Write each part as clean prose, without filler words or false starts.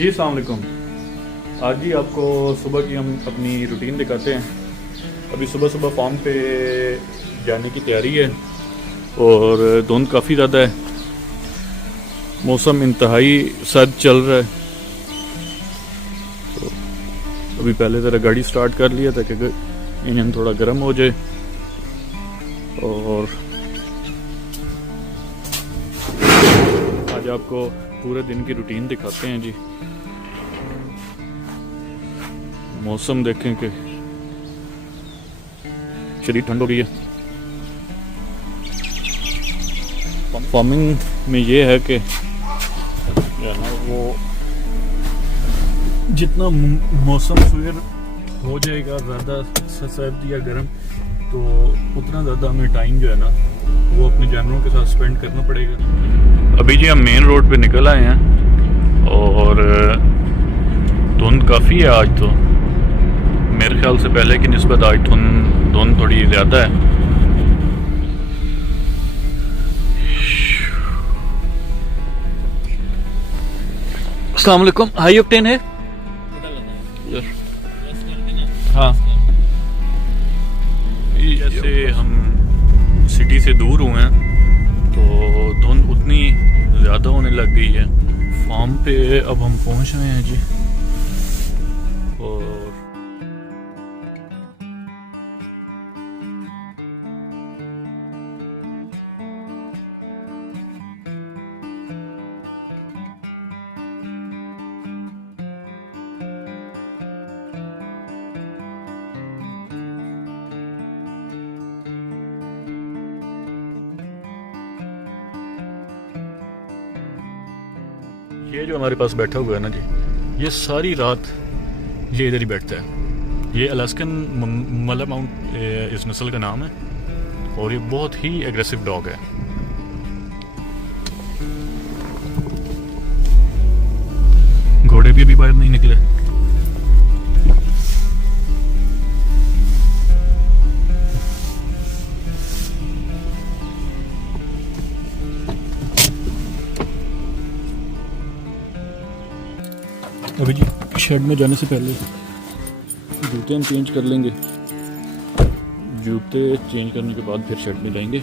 जी अस्सलाम वालेकुम। आज ही आपको सुबह की हम अपनी रूटीन दिखाते हैं। अभी सुबह सुबह फार्म पे जाने की तैयारी है और धुंध काफ़ी ज़्यादा है, मौसम इंतहाई सर्द चल रहा है। तो अभी पहले ज़रा गाड़ी स्टार्ट कर लिया ताकि इंजन थोड़ा गर्म हो जाए और आज आपको पूरे दिन की रूटीन दिखाते हैं जी। मौसम देखें कि शरीर ठंड हो रही है। फार्मिंग में ये है कि वो जितना मौसम फिर हो जाएगा ज़्यादा सर्द या गर्म, तो उतना ज़्यादा हमें टाइम जो है ना वो अपने जानवरों के साथ स्पेंड करना पड़ेगा। अभी जी हम मेन रोड पे निकल आए हैं और धुंध काफ़ी है आज। तो मेरे ख्याल से पहले की निस्बत आज धुंध थोड़ी ज़्यादा है। अस्सलाम वालेकुम। हाई ऑक्टेन है हाँ। जैसे हम सिटी से दूर हुए हैं तो धुंध उतनी ज़्यादा होने लग गई है। फार्म पे अब हम पहुंच रहे हैं जी और ये जो हमारे पास बैठा हुआ है ना जी, ये सारी रात ये इधर ही बैठता है। ये अलास्कन मलामाउंट इस नस्ल का नाम है और ये बहुत ही एग्रेसिव डॉग है। घोड़े भी अभी बाहर नहीं निकले। अभी जी शेड में जाने से पहले जूते हम चेंज कर लेंगे। जूते चेंज करने के बाद फिर शेड में जाएंगे।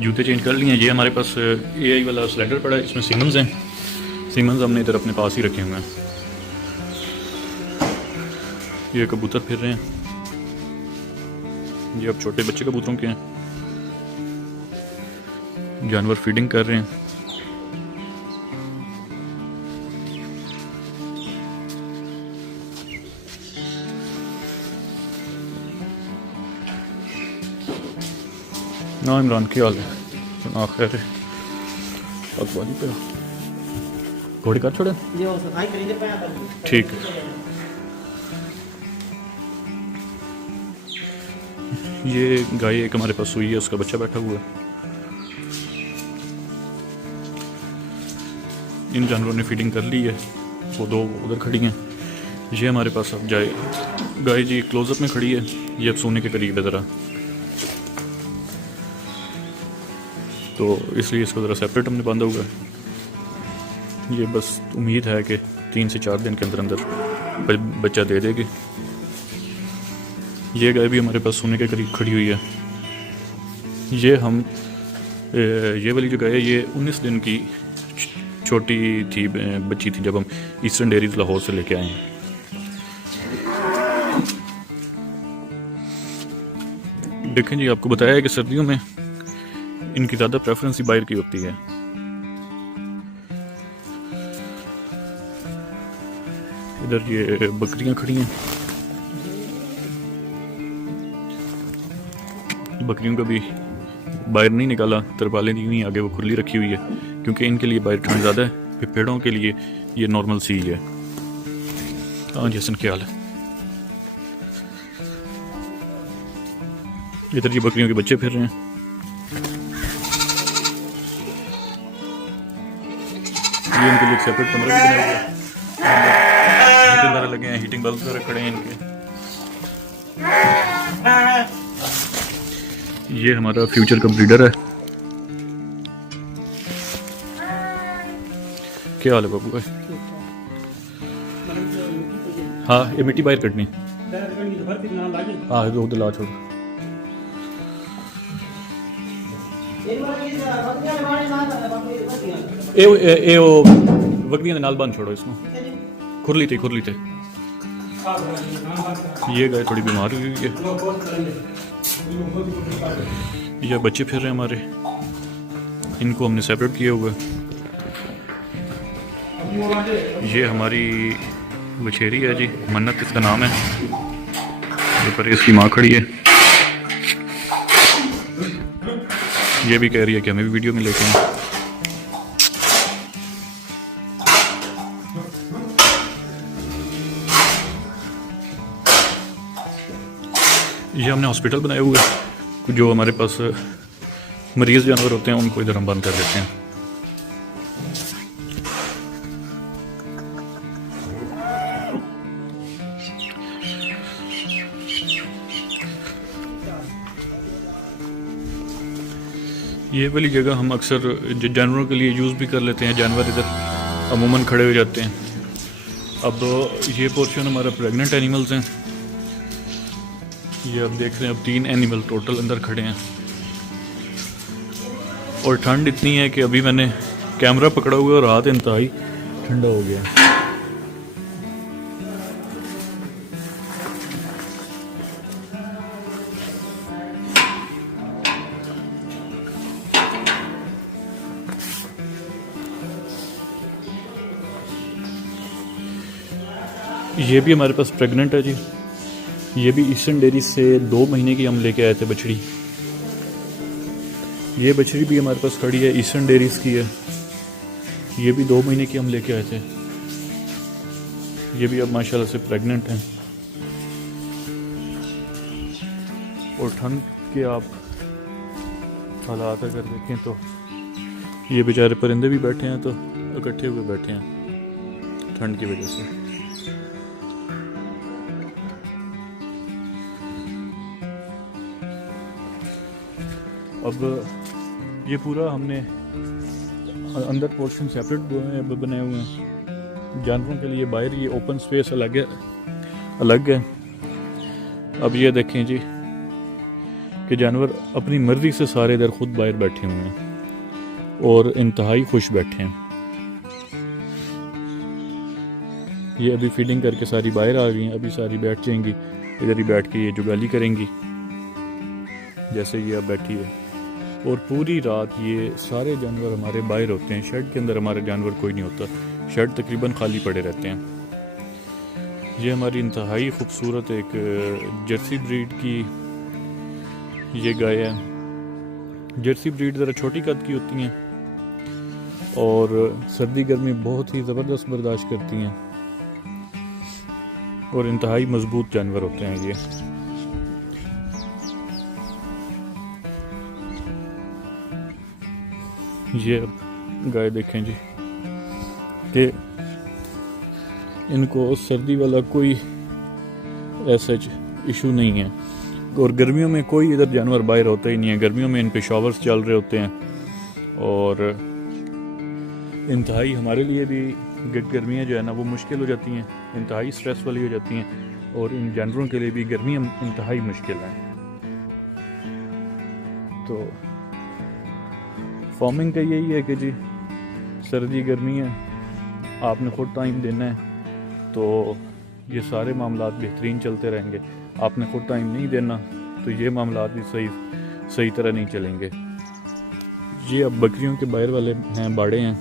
जूते चेंज कर लिए हैं। ये हमारे पास AI वाला स्लाइडर पड़ा है, इसमें सीमन्स हैं। सीमन्स हमने इधर अपने पास ही रखे हुए हैं। ये कबूतर फिर रहे हैं। ये अब छोटे बच्चे कबूतरों के हैं। जानवर फीडिंग कर रहे हैं। ना इमरान की हाल है आखिर अखबारी पे घोड़े कर छोड़े ठीक है। ये गाय एक हमारे पास हुई है, उसका बच्चा बैठा हुआ है। इन जानवरों ने फीडिंग कर ली है, वो दो उधर खड़ी हैं। ये हमारे पास अब जाए गाय जी क्लोजअप में खड़ी है। ये अब सोने के करीब है ज़रा, तो इसलिए इसको ज़रा सेपरेट हमने बांधा हुआ है। ये बस उम्मीद है कि 3 से 4 दिन के अंदर अंदर बच्चा दे देगी। ये गाय भी हमारे पास सोने के करीब खड़ी हुई है। ये वाली जो गाय है ये 19 दिन की छोटी थी, बच्ची थी जब हम ईस्टर्न डेयरीज लाहौर से लेके आए हैं। देखें जी, आपको बताया है कि सर्दियों में इनकी ज़्यादा प्रेफरेंस ही बाहर की होती है। इधर ये बकरियां खड़ी हैं। बकरियों का भी बाहर नहीं निकाला, तरपालें दी हुई आगे वो खुली रखी हुई है क्योंकि इनके लिए बाहर ठंड ज़्यादा है। फिर पेड़ों के लिए ये नॉर्मल सी है। हाँ जी, हसन क्या हाल है। इधर ये बकरियों के बच्चे फिर रहे हैं। ये इनके लिए सेपरेट कमरा भी बना हुआ है। हीटर वगैरह लगे हैं, हीटिंग बल्ब वगैरह खड़े हैं इनके। ये हमारा फ्यूचर का ब्रीडर है। क्या हाल है बाबू भाई? हाँ ये मिट्टी बाहर कटनी। हाँ दो दिला छोड़। ए वो वगड़ियां दे नाल बंद छोड़ो इसमें। खुरली थे ये गाय थोड़ी बीमार हुई है। ये बच्चे फिर रहे हैं हमारे, इनको हमने सेपरेट किए हुए। ये हमारी बछेरी है जी, मन्नत इसका नाम है। ये पर इसकी माँ खड़ी है। ये भी कह रही है कि हमें भी वीडियो में लेके आए। ये हमने हॉस्पिटल बनाए हुए हैं, जो हमारे पास मरीज जानवर होते हैं उनको इधर हम बंद कर देते हैं। ये वाली जगह हम अक्सर जानवरों के लिए यूज़ भी कर लेते हैं। जानवर इधर अमूमन खड़े हो जाते हैं। अब ये पोर्शन हमारा प्रेग्नेंट एनिमल्स हैं। ये अब देख रहे हैं, अब 3 एनिमल टोटल अंदर खड़े हैं। और ठंड इतनी है कि अभी मैंने कैमरा पकड़ा हुआ है और हाथ इंतहाई ठंडा हो गया। ये भी हमारे पास प्रेग्नेंट है जी। ये भी ईस्टर्न डेयरी से 2 महीने की हम लेके आए थे बछड़ी। ये बछड़ी भी हमारे पास खड़ी है, ईस्टर्न डेयरीज की है। ये भी 2 महीने की हम लेके आए थे। ये भी अब माशाल्लाह से प्रेग्नेंट हैं। और ठंड के आप हालात अगर देखें तो ये बेचारे परिंदे भी बैठे हैं, तो इकट्ठे हुए बैठे हैं ठंड की वजह से। अब ये पूरा हमने अंदर पोर्शन सेपरेट बनाए हुए हैं जानवरों के लिए। बाहर ये ओपन स्पेस अलग है। अब ये देखें जी कि जानवर अपनी मर्जी से सारे इधर खुद बाहर बैठे हुए हैं और इंतहाई खुश बैठे हैं। ये अभी फीडिंग करके सारी बाहर आ गई हैं। अभी सारी बैठ जाएंगी इधर ही, बैठ के ये जुगाली करेंगी जैसे ये अब बैठी है। और पूरी रात ये सारे जानवर हमारे बाहर होते हैं। शेड के अंदर हमारे जानवर कोई नहीं होता, शेड तकरीबन खाली पड़े रहते हैं। ये हमारी इंतहाई खूबसूरत एक जर्सी ब्रीड की ये गाय है। जर्सी ब्रीड ज़रा छोटी कद की होती हैं और सर्दी गर्मी बहुत ही ज़बरदस्त बर्दाश्त करती हैं और इंतहाई मजबूत जानवर होते हैं ये। ये गाय देखें जी कि इनको सर्दी वाला कोई ऐसा इशू नहीं है। और गर्मियों में कोई इधर जानवर बाहर होता ही नहीं है। गर्मियों में इन पे शॉवर्स चल रहे होते हैं और इंतहाई हमारे लिए भी गर्मियाँ जो है ना वो मुश्किल हो जाती हैं, इंतहाई स्ट्रेस वाली हो जाती हैं। और इन जानवरों के लिए भी गर्मियाँ इंतहाई मुश्किल हैं। तो फार्मिंग का यही है कि जी सर्दी गर्मी है, आपने खुद टाइम देना है तो ये सारे मामलात बेहतरीन चलते रहेंगे। आपने खुद टाइम नहीं देना तो ये मामलात भी सही तरह नहीं चलेंगे। ये अब बकरियों के बाहर वाले हैं, बाड़े हैं।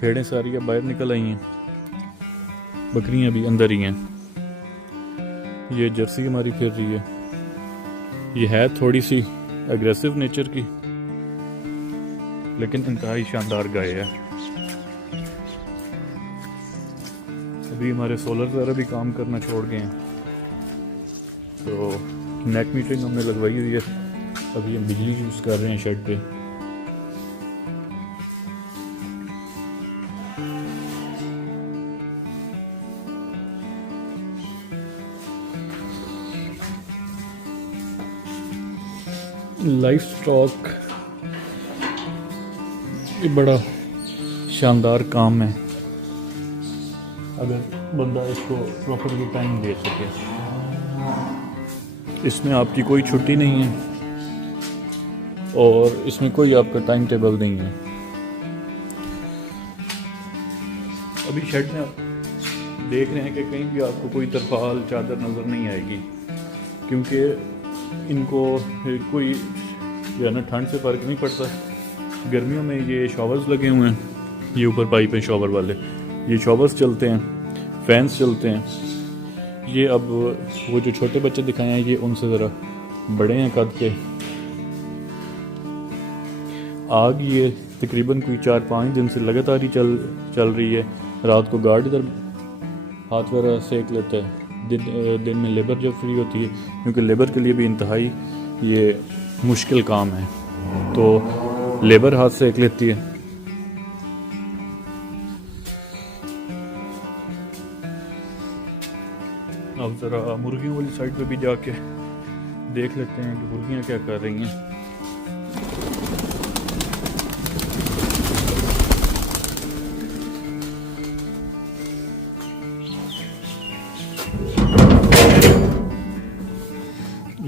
भेड़ें सारी अब बाहर निकल आई हैं, बकरियां भी अंदर ही हैं। ये जर्सी हमारी फिर रही है। ये है थोड़ी सी एग्रेसिव नेचर की लेकिन इंतहाई शानदार गाय है। अभी हमारे सोलर वगैरह भी काम करना छोड़ गए हैं तो नेट मीटरिंग हमने लगवाई हुई है। अभी हम बिजली यूज़ कर रहे हैं शेड पे। लाइफ स्टॉक ये बड़ा शानदार काम है अगर बंदा इसको प्रॉपरली टाइम दे सके। इसमें आपकी कोई छुट्टी नहीं है और इसमें कोई आपका टाइम टेबल नहीं है। अभी शेड में आप देख रहे हैं कि कहीं भी आपको कोई तरपाल चादर नज़र नहीं आएगी, क्योंकि इनको कोई जो है ना ठंड से फ़र्क नहीं पड़ता। गर्मियों में ये शॉवर्स लगे हुए हैं, ये ऊपर पाइप है शॉवर वाले, ये शॉवर्स चलते हैं, फैंस चलते हैं। ये अब वो जो छोटे बच्चे दिखाए हैं ये उनसे ज़रा बड़े हैं कद के। आग ये तकरीबन कोई 4-5 दिन से लगातार ही चल रही है। रात को गार्ड इधर हाथ वगैरह सेक लेता है, दिन में लेबर जब फ्री होती है, क्योंकि लेबर के लिए भी इंतहाई ये मुश्किल काम है, तो लेबर हाथ सेक लेती है। अब ज़रा मुर्गियों वाली साइड पे भी जाके देख लेते हैं कि मुर्गियाँ क्या कर रही हैं।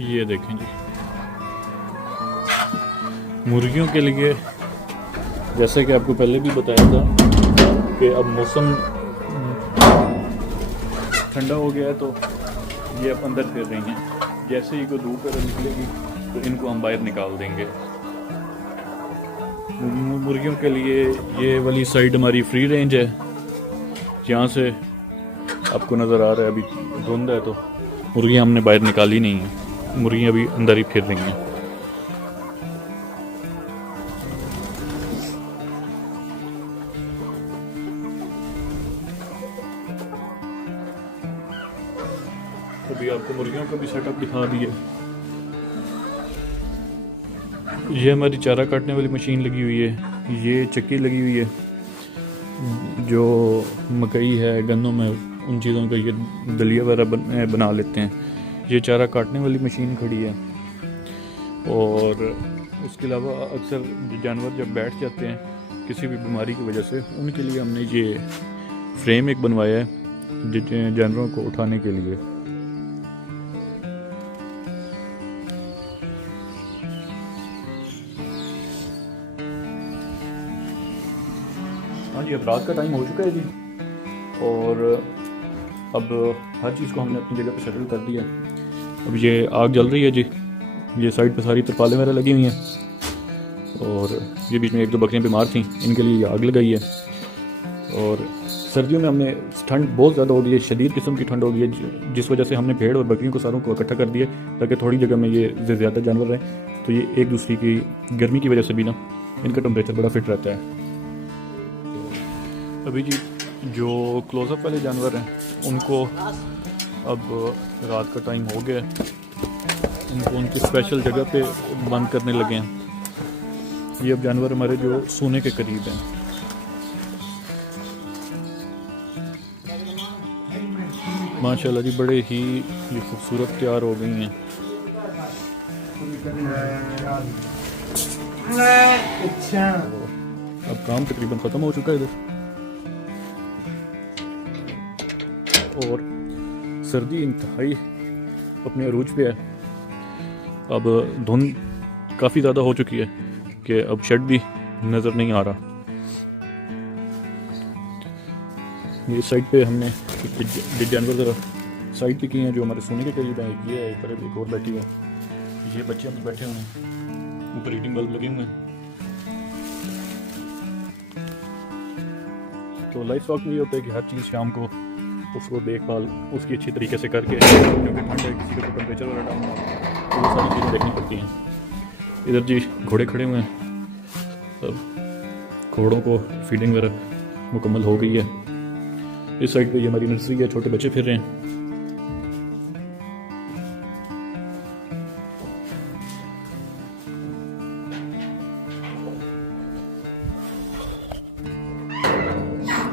ये देखें जी, मुर्गियों के लिए जैसे कि आपको पहले भी बताया था कि अब मौसम ठंडा हो गया है तो ये अब अंदर फिर रही हैं। जैसे ही कोई धूप वगैरह निकलेगी तो इनको हम बाहर निकाल देंगे। मुर्गियों के लिए ये वाली साइड हमारी फ्री रेंज है, यहाँ से आपको नज़र आ रहा है। अभी धुंध है तो मुर्गियाँ हमने बाहर निकाली नहीं है, मुर्गियाँ अभी अंदर ही फिर रही हैं। अभी आपको मुर्गियों का भी सेटअप दिखा दिए। ये हमारी चारा काटने वाली मशीन लगी हुई है, ये चक्की लगी हुई है, जो मकई है गन्नों में उन चीज़ों का ये दलिया वगैरह बना लेते हैं। ये चारा काटने वाली मशीन खड़ी है। और उसके अलावा अक्सर जानवर जब बैठ जाते हैं किसी भी बीमारी की वजह से, उनके लिए हमने ये फ्रेम एक बनवाया है जानवरों को उठाने के लिए। हाँ जी, अब रात का टाइम हो चुका है जी, और अब हर चीज़ को हमने अपनी जगह पे सेटल कर दिया। अब ये आग जल रही है जी, ये साइड पे सारी तरपालें वगैरह लगी हुई हैं, और ये बीच में 1-2 बकरियां बीमार थीं, इनके लिए ये आग लगाई है। और सर्दियों में हमने ठंड बहुत ज़्यादा हो गई है, शदीद किस्म की ठंड हो गई है, जिस वजह से हमने भेड़ और बकरियों को सारों को इकट्ठा कर दिया ताकि थोड़ी जगह में ये ज़्यादा जानवर रहें, तो ये एक दूसरे की गर्मी की वजह से भी ना इनका टेम्परेचर बड़ा फिट रहता है। अभी जी जो क्लोजअप वाले जानवर हैं उनको अब रात का टाइम हो गया, उनको उनकी स्पेशल जगह पे बंद करने लगे हैं। ये अब जानवर हमारे जो सोने के करीब हैं। माशाल्लाह जी, बड़े ही ये खूबसूरत तैयार हो गई हैं। अब काम तकरीबन ख़त्म हो चुका है इधर, और सर्दी इंतहाई अपने अरूज पे है। अब धुंध काफ़ी ज़्यादा हो चुकी है कि अब शेड भी नज़र नहीं आ रहा। ये साइड पे हमने जानवर ज़रा साइड पे किए हैं जो हमारे सोने के करीब हैं। ये है, एक और बैठी है, ये बच्चे अंदर बैठे हुए हैं, ऊपर हीटिंग बल्ब लगे हुए हैं। तो लाइफ स्टॉक में ये होता है कि हर चीज़ शाम को उसको देखभाल उसकी अच्छी तरीके से करके, क्योंकि ठंड है, किसी का टेम्परेचर वगैरह डाउन है, तो वो सारी चीज़ें देखनी पड़ती हैं। इधर जी घोड़े खड़े हुए हैं, अब घोड़ों को फीडिंग वगैरह मुकम्मल हो गई है। इस साइड पे ये हमारी नर्सरी है, छोटे बच्चे फिर रहे हैं।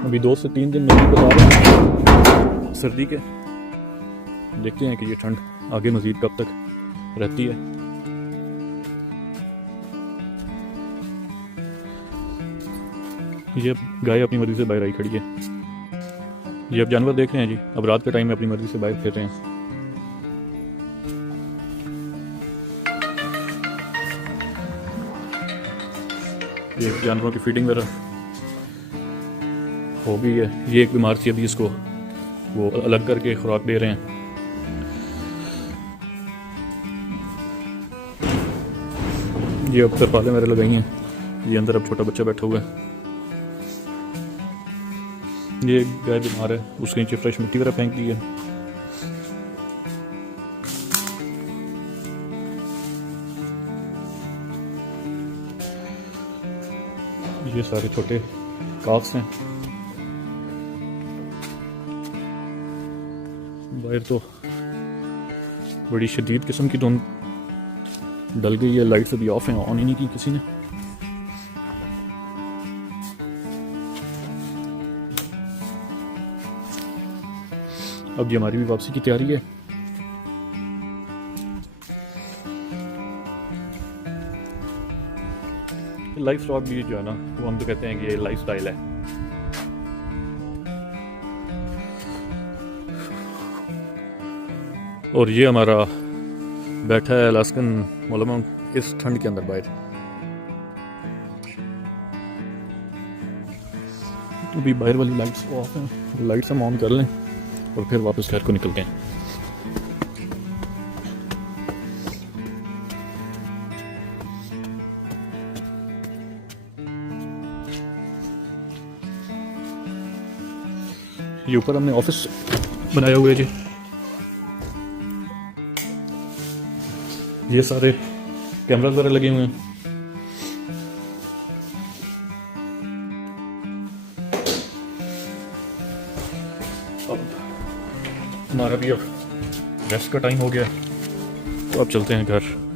अभी 2 से 3 दिन नहीं बता रहे हैं सर्दी के, देखते हैं कि ये ठंड आगे मज़ीद कब तक रहती है। ये गाय अपनी मर्जी से बाहर आई खड़ी है। ये अब जानवर देख रहे हैं जी, अब रात के टाइम में अपनी मर्जी से बाहर फिर रहे हैं। ये जानवरों की फीडिंग वगैरह हो गई है। ये एक बीमार थी, अभी इसको वो अलग करके खुराक दे रहे हैं। ये अब तरपालें वगैरह लगाई हैं। ये अंदर अब छोटा बच्चा बैठा हुआ है। ये गाय बीमार है, उसके नीचे फ्रेश मिट्टी वगैरह फेंक दी है। ये सारे छोटे काफ्स हैं। बाहर तो बड़ी शदीद किस्म की धुंध डल गई है, लाइट्स अभी ऑफ हैं, ऑन ही नहीं की किसी ने। अब ये हमारी भी वापसी की तैयारी है। लाइफ स्टाइल भी जो है ना, वो हम तो कहते हैं कि ये लाइफ स्टाइल है। और ये हमारा बैठा है अलास्कन मोलामाउंट इस ठंड के अंदर बाहर। अभी बाहर वाली लाइट्स ऑफ हैं, लाइट्स हम ऑन कर लें और फिर वापस घर को निकलते हैं। ये ऊपर हमने ऑफिस बनाया हुआ है जी। ये सारे कैमरा वगैरह लगे हुए हैं। अब हमारा भी अब रेस्ट का टाइम हो गया, तो अब चलते हैं घर।